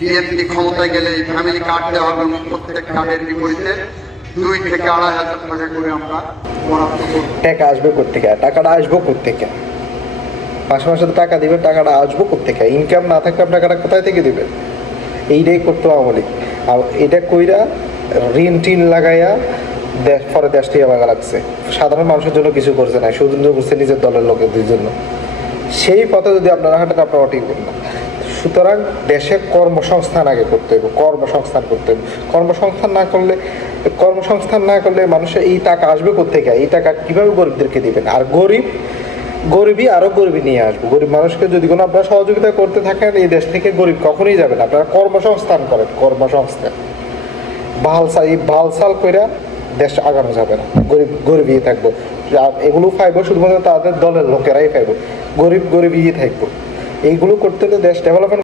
BNP ক্ষমতায় গেলে এই ফ্যামিলি কার্ড দেওয়া হবে, প্রত্যেক কার্ডের বিপরীতে 2 থেকে 2,500 টাকা করে আমরা বরাদ্দ করব। টাকা আসবে কোত্থেকে? টাকাটা আসবো কোত্থেকে? মাসে মাসে তো টাকা দিবেন, টাকাটা আসবো কোত্থেকে? ইনকাম না থাকলে টাকাটা কোথায় থেকে দিবেন? এইটাই করতো আওয়ামী লীগ। আর এটা কইরা ঋণ টিন লাগাইয়া পরে দেশ থেকে ভাগা লাগছে। সাধারণ মানুষের জন্য কিছু করছে না, শুধু করছে নিজের দলের লোকেদের জন্য। সেই পথে যদি আপনারা হাঁটেন, আপনারা ঠিক করবেন না। সুতরাং দেশে কর্মসংস্থান আগে করতে হবে, কর্মসংস্থান করতে হবে। কর্মসংস্থান না করলে মানুষের এই টাকা আসবে কোত্থেকে? এই টাকা কিভাবে গরিবদেরকে দিবেন? আর গরিবই আরো গরিবই নিয়ে আসবে। গরিব মানুষকে যদি কোনো আপনারা সহযোগিতা করতে থাকেন, এই দেশ থেকে গরিব কখনোই যাবে না। আপনারা কর্মসংস্থান করেন, কর্মসংস্থান। ভালসাল কইরা দেশ আগানো যাবে না, গরিবই থাকবো। এগুলো পাইবো শুধুমাত্র তাদের দলের লোকেরাই পাইবো, গরিবই থাকবো। এইগুলো করতে হলে দেশ ডেভেলপমেন্ট